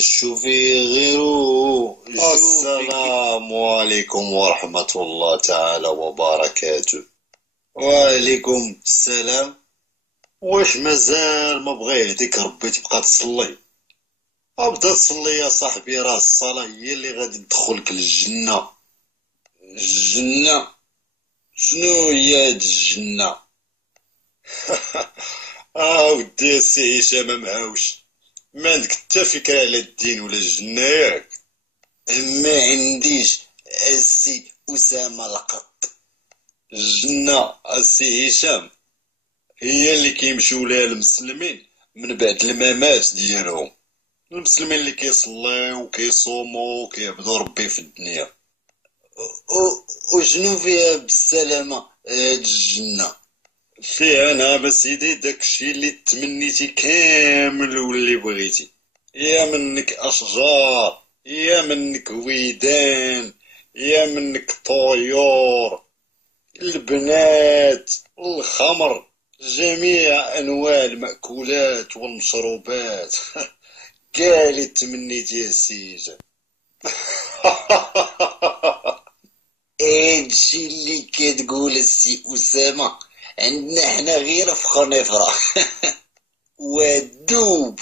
شوفي غيرو. شوفي. السلام عليكم ورحمة الله تعالى وبركاته. وعليكم السلام. واش مازال ما بغيتك ربي تبقى تصلي؟ ابدا تصلي يا صاحبي، راه الصلاة هي اللي غادي تدخلك للجنة. الجنة؟ شنو هي هاد الجنة؟ ودي السي هشام معاوش، ما عندك حتى فكرة على الدين ولا الجنة ياك؟ ما عنديش السي أسامة القط. الجنة السي هشام هي اللي كيمشيو لها المسلمين من بعد الممات ديالهم، المسلمين اللي كيصليو وكيصوموا وكيعبدوا ربي في الدنيا. وشنو فيها بالسلامة هاد الجنة؟ فيها نعم سيدي داكشي اللي تمنيتي كامل واللي بغيتي، يا منك اشجار، يا منك ويدان، يا منك طيور، البنات، الخمر، جميع انواع المأكولات والمشروبات. كاع اللي تمنيتي يا سيدي. هادشي اللي كتقول السي أسامة عندنا حنا غير في خنيفرة. ودوب.